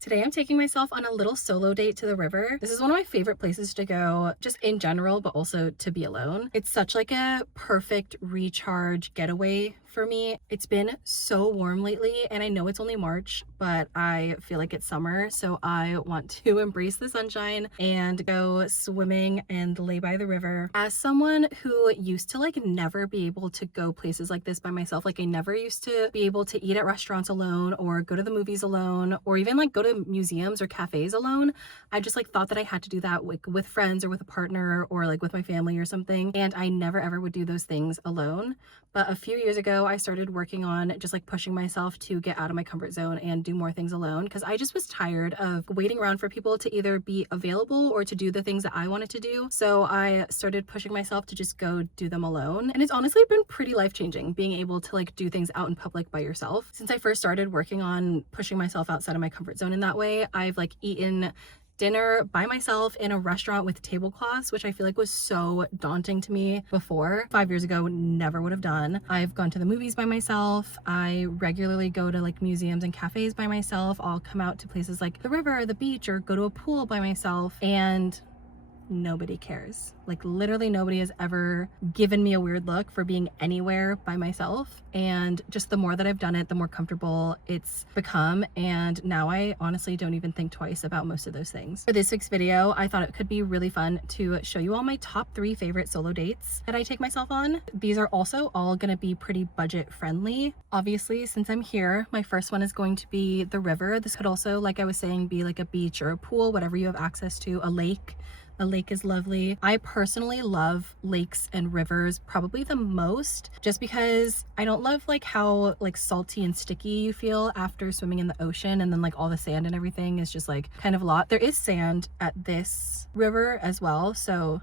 Today I'm taking myself on a little solo date to the river. This is one of my favorite places to go just in general, but also to be alone. It's such like a perfect recharge getaway for me. It's been so warm lately and I know it's only March, but I feel like it's summer. So I want to embrace the sunshine and go swimming and lay by the river. As someone who used to like never be able to go places like this by myself, like I never used to be able to eat at restaurants alone or go to the movies alone or even like go to museums or cafes alone. I just like thought that I had to do that with friends or with a partner or like with my family or something. And I never ever would do those things alone. But a few years ago, I started working on just like pushing myself to get out of my comfort zone and do more things alone because I just was tired of waiting around for people to either be available or to do the things that I wanted to do. So I started pushing myself to just go do them alone. And it's honestly been pretty life-changing being able to like do things out in public by yourself. Since I first started working on pushing myself outside of my comfort zone in that way, I've like eaten dinner by myself in a restaurant with tablecloths, which I feel like was so daunting to me before. 5 years ago, never would have done. I've gone to the movies by myself. I regularly go to like museums and cafes by myself. I'll come out to places like the river or the beach or go to a pool by myself, and nobody cares. Like literally nobody has ever given me a weird look for being anywhere by myself. And just the more that I've done it, the more comfortable it's become. And now I honestly don't even think twice about most of those things. For this week's video, I thought it could be really fun to show you all my top 3 favorite solo dates that I take myself on. These are also all gonna be pretty budget friendly. Obviously, since I'm here, my first one is going to be the river. This could also, like I was saying, be like a beach or a pool, whatever you have access to, a lake. A lake is lovely. I personally love lakes and rivers probably the most just because I don't love like how like salty and sticky you feel after swimming in the ocean, and then like all the sand and everything is just like kind of a lot. There is sand at this river as well, so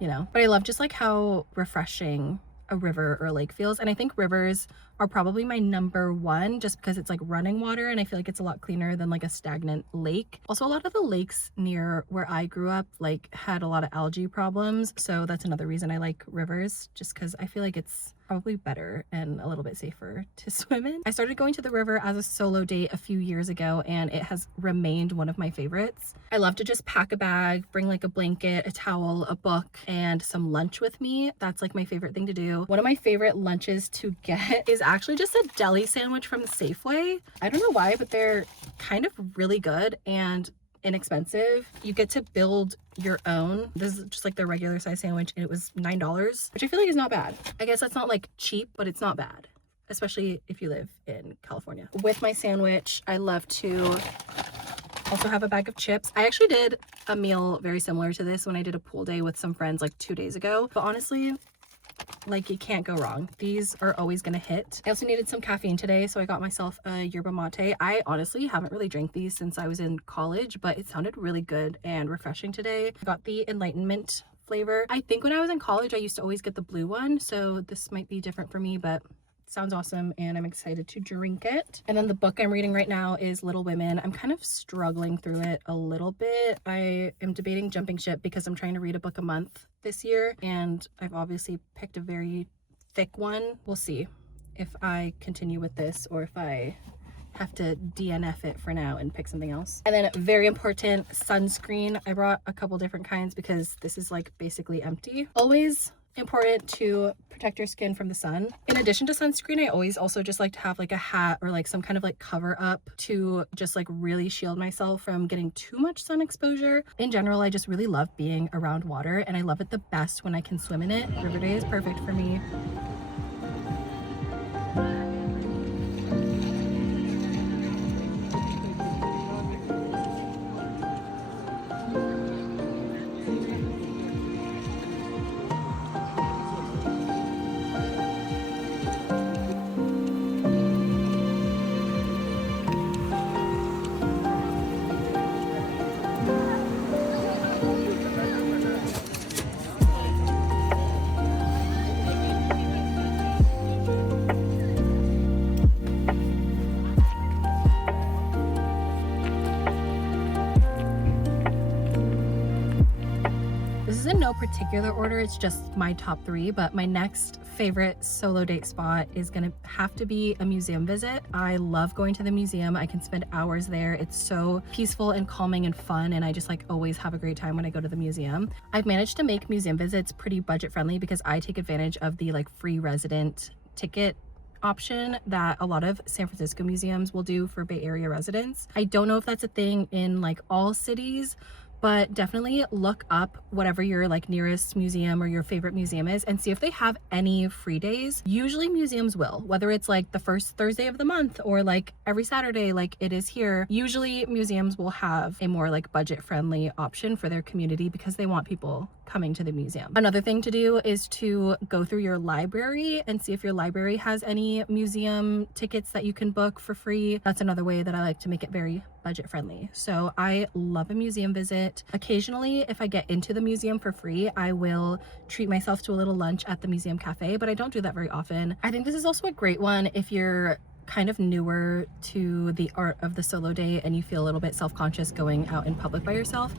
you know, but I love just like how refreshing a river or a lake feels. And I think rivers are probably my number one just because it's like running water and I feel like it's a lot cleaner than like a stagnant lake. Also, a lot of the lakes near where I grew up like had a lot of algae problems, so that's another reason I like rivers, just because I feel like it's probably better and a little bit safer to swim in. I started going to the river as a solo date a few years ago and it has remained one of my favorites. I love to just pack a bag, bring like a blanket, a towel, a book, and some lunch with me. That's like my favorite thing to do. One of my favorite lunches to get is actually just a deli sandwich from Safeway. I don't know why, but they're kind of really good and inexpensive. You get to build your own. This is just like the regular size sandwich and it was $9, which I feel like is not bad. I guess that's not like cheap, but it's not bad, especially if you live in California. With my sandwich, I love to also have a bag of chips. I actually did a meal very similar to this when I did a pool day with some friends like 2 days ago, but honestly, like you can't go wrong. These are always gonna hit. I also needed some caffeine today, so I got myself a yerba mate. I honestly haven't really drank these since I was in college, but it sounded really good and refreshing today. I got the enlightenment flavor. I think when I was in college, I used to always get the blue one, so this might be different for me, but sounds awesome and I'm excited to drink it. And then the book I'm reading right now is Little Women. I'm kind of struggling through it a little bit. I am debating jumping ship because I'm trying to read a book a month this year and I've obviously picked a very thick one. We'll see if I continue with this or if I have to DNF it for now and pick something else. And then very important, sunscreen. I brought a couple different kinds because this is like basically empty. Always important to protect your skin from the sun. In addition to sunscreen, I always also just like to have like a hat or like some kind of like cover up to just like really shield myself from getting too much sun exposure. In general, I just really love being around water and I love it the best when I can swim in it. River day is perfect for me. In no particular order, it's just my top 3, but my next favorite solo date spot is gonna have to be a museum visit. I love going to the museum. I can spend hours there. It's so peaceful and calming and fun, and I just like always have a great time when I go to the museum. I've managed to make museum visits pretty budget friendly because I take advantage of the like free resident ticket option that a lot of San Francisco museums will do for Bay Area residents. I don't know if that's a thing in like all cities, but definitely look up whatever your like nearest museum or your favorite museum is and see if they have any free days. Usually museums will, whether it's like the first Thursday of the month or like every Saturday like it is here. Usually museums will have a more like budget friendly option for their community because they want people coming to the museum. Another thing to do is to go through your library and see if your library has any museum tickets that you can book for free. That's another way that I like to make it very budget friendly. So I love a museum visit. Occasionally, if I get into the museum for free, I will treat myself to a little lunch at the museum cafe, but I don't do that very often. I think this is also a great one if you're kind of newer to the art of the solo date and you feel a little bit self-conscious going out in public by yourself.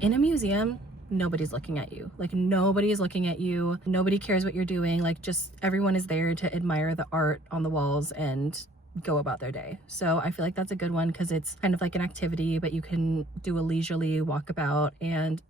In a museum, nobody's looking at you. Like nobody is looking at you. Nobody cares what you're doing. Like just everyone is there to admire the art on the walls and go about their day. So I feel like that's a good one because it's kind of like an activity, but you can do a leisurely walkabout and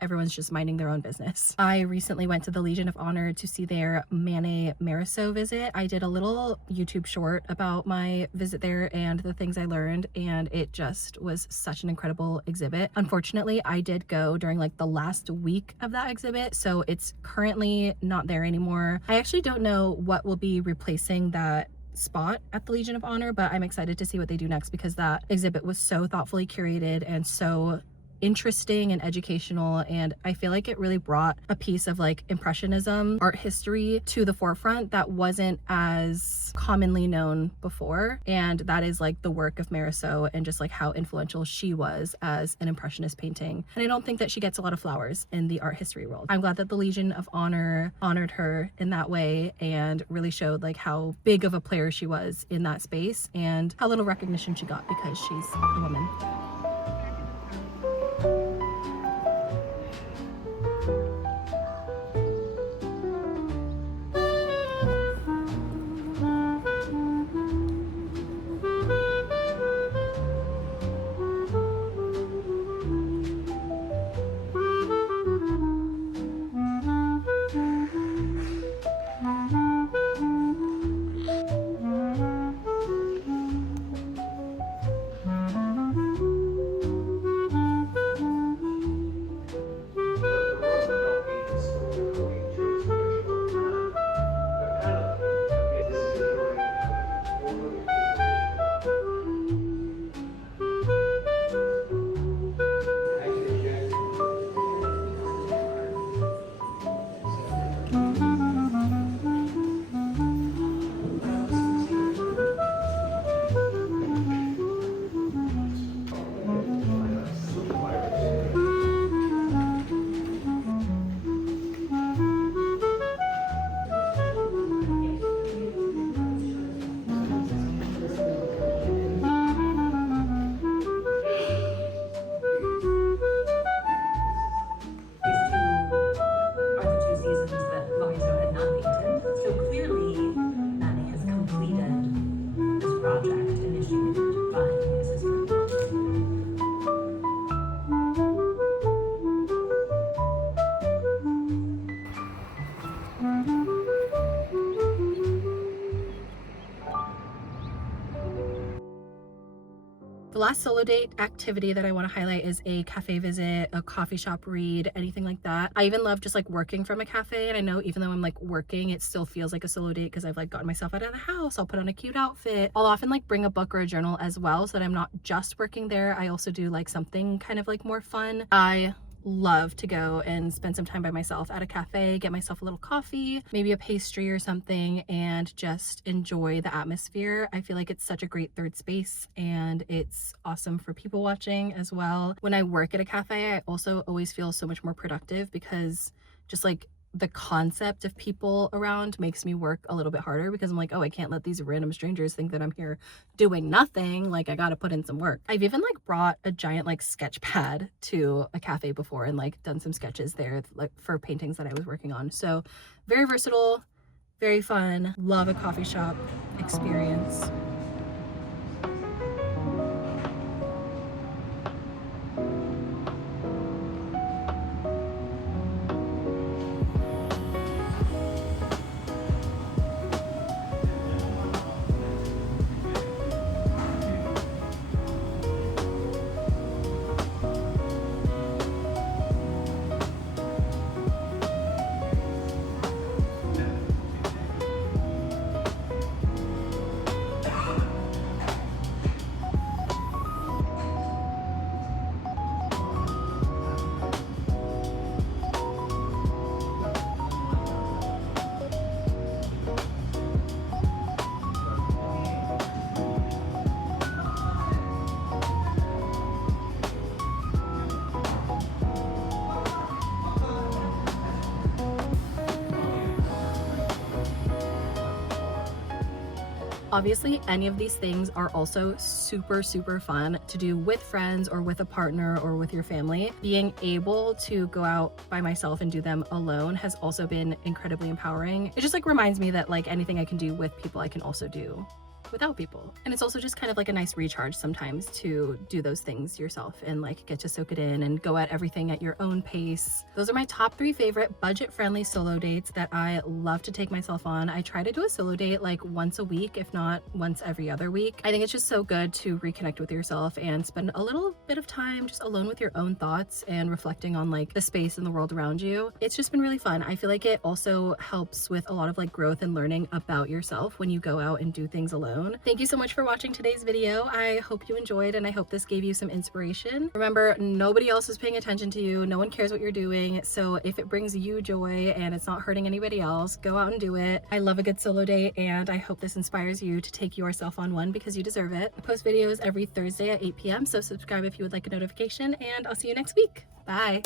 everyone's just minding their own business. I recently went to the Legion of Honor to see their Manet Mariceau visit. I did a little YouTube short about my visit there and the things I learned, and it just was such an incredible exhibit. Unfortunately, I did go during like the last week of that exhibit, so it's currently not there anymore. I actually don't know what will be replacing that spot at the Legion of Honor, but I'm excited to see what they do next because that exhibit was so thoughtfully curated and so interesting and educational, and I feel like it really brought a piece of like impressionism art history to the forefront that wasn't as commonly known before, and that is like the work of Mariceau and just like how influential she was as an impressionist painting. And I don't think that she gets a lot of flowers in the art history world. I'm glad that the Legion of Honor honored her in that way and really showed like how big of a player she was in that space and how little recognition she got because she's a woman. The last solo date activity that I want to highlight is a cafe visit, a coffee shop read, anything like that. I even love just like working from a cafe, and I know even though I'm like working, it still feels like a solo date because I've like gotten myself out of the house. I'll put on a cute outfit. I'll often like bring a book or a journal as well so that I'm not just working there. I also do like something kind of like more fun. I love to go and spend some time by myself at a cafe, get myself a little coffee, maybe a pastry or something, and just enjoy the atmosphere. I feel like it's such a great third space and it's awesome for people watching as well. When I work at a cafe, I also always feel so much more productive because just like the concept of people around makes me work a little bit harder because I'm like, oh, I can't let these random strangers think that I'm here doing nothing. Like I gotta put in some work. I've even like brought a giant like sketch pad to a cafe before and like done some sketches there like for paintings that I was working on. So very versatile, Very fun. Love a coffee shop experience. Obviously, any of these things are also super fun to do with friends or with a partner or with your family. Being able to go out by myself and do them alone has also been incredibly empowering. It just like reminds me that like anything I can do with people, I can also do without people. And it's also just kind of like a nice recharge sometimes to do those things yourself and like get to soak it in and go at everything at your own pace. Those are my top 3 favorite budget-friendly solo dates that I love to take myself on. I try to do a solo date like once a week, if not once every other week. I think it's just so good to reconnect with yourself and spend a little bit of time just alone with your own thoughts and reflecting on like the space and the world around you. It's just been really fun. I feel like it also helps with a lot of like growth and learning about yourself when you go out and do things alone. Thank you so much for watching today's video. I hope you enjoyed and I hope this gave you some inspiration. Remember, nobody else is paying attention to you. No one cares what you're doing. So if it brings you joy and it's not hurting anybody else, go out and do it. I love a good solo date and I hope this inspires you to take yourself on one because you deserve it. I post videos every Thursday at 8 p.m. So subscribe if you would like a notification and I'll see you next week. Bye.